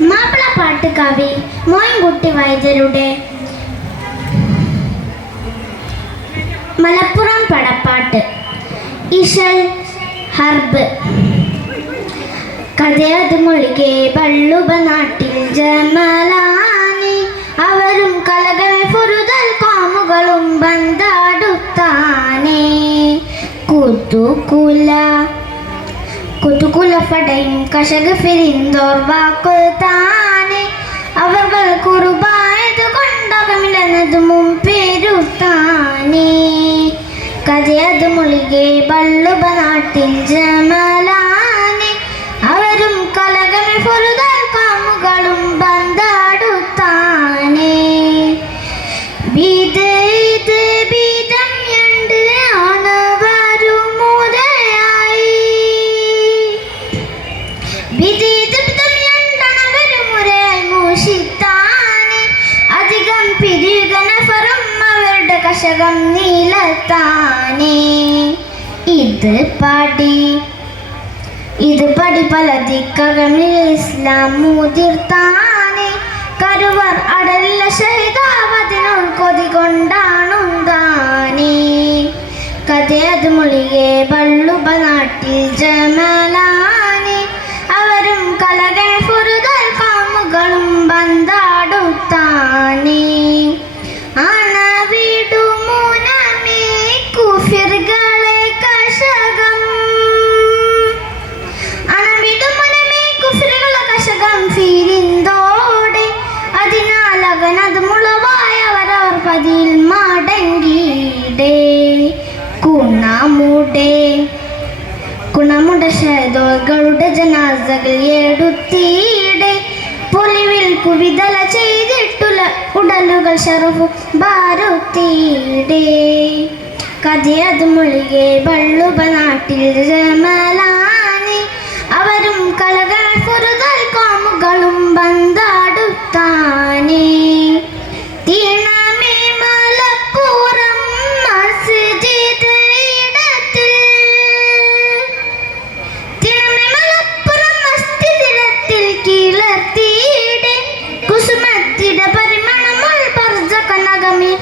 മാപ്പിളപ്പാട്ട് കവി മോയിൻകുട്ടി വൈദ്യരുടെ മലപ്പുറം പടപ്പാട്ട്. ഇശൽ ഹർബ്. കഥയത് മൊഴികെ ബള്ളുബ നാട്ടിൽ ജമലാനി അവരും കലകൾ ഫുറുതൽ കോമുകളും ബന്ധാടുത്താനേ കുതുകുല പടയും കശക ഫിരിന്തോർ വാക്കു താനെ അവർ കുറുബായത് കൊണ്ടകമില്ലെന്നത് മുമ്പേരുത്താനേ കഥയത് മൊഴികെ ബള്ളുബ നാട്ടിൽ ജമലാനി അവരും കലകൾ ഫുറുതൽ കോമുകളും ബന്ധാടുത്താനേ കശകം നീലത്താനേ ഇത് പടി പല ദിക്കകമിൽ ഇസ്ലാം മുതിർത്താനേ കരുവർ അടല്ല ഷഹിദാവതിനുൾ കൊതി കൊണ്ടാണുങ്കാനേ കഥയത് മൊഴികെ ബള്ളുബ നാട്ടിൽ ജമലാനി അവരും കലകൾ ഫുറുതൽ കാമുകളും ബന്ധാടുത്താനേ കുണമുട ഷഹദോകളുടെ ജനാസകൾ എടുത്തീടെ പൊലിവിൽ കുവിതല ചെയ്തിട്ടുള്ള ഉടലുകൾ ഷറഫു ബാരുത്തീടെ കഥയത് മൊഴികെ ബള്ളുബ നാട്ടിൽ ജമലാനി അവരും കലകൾ ഫുറുതൽ കോമുകളും ബന്ധാടുത്താനേ തീണമേ മലപ്പുറം മസ്ജിദ് ഇടത്തിൽ കിളർത്തിയുടെ കുസുമത്തിടെ പരിമണമുൾ പർജകനകമി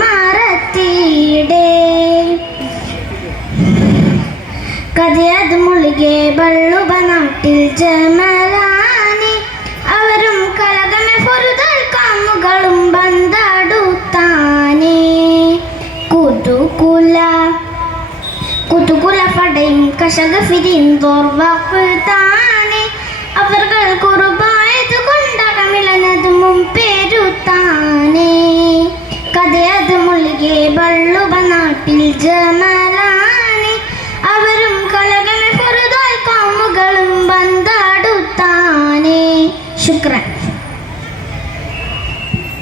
മാറത്തിയുടെ കഥയത് മൊഴികെ ബള്ളുബ നാട്ടിൽ ജമലാനി അവരും കലകമ ഫുറുതൽ കാമുകളും ബന്ധാടുത്താനേ കുതുകുല പടയും കശക ഫിരിന്തോർ വാക്കുതാ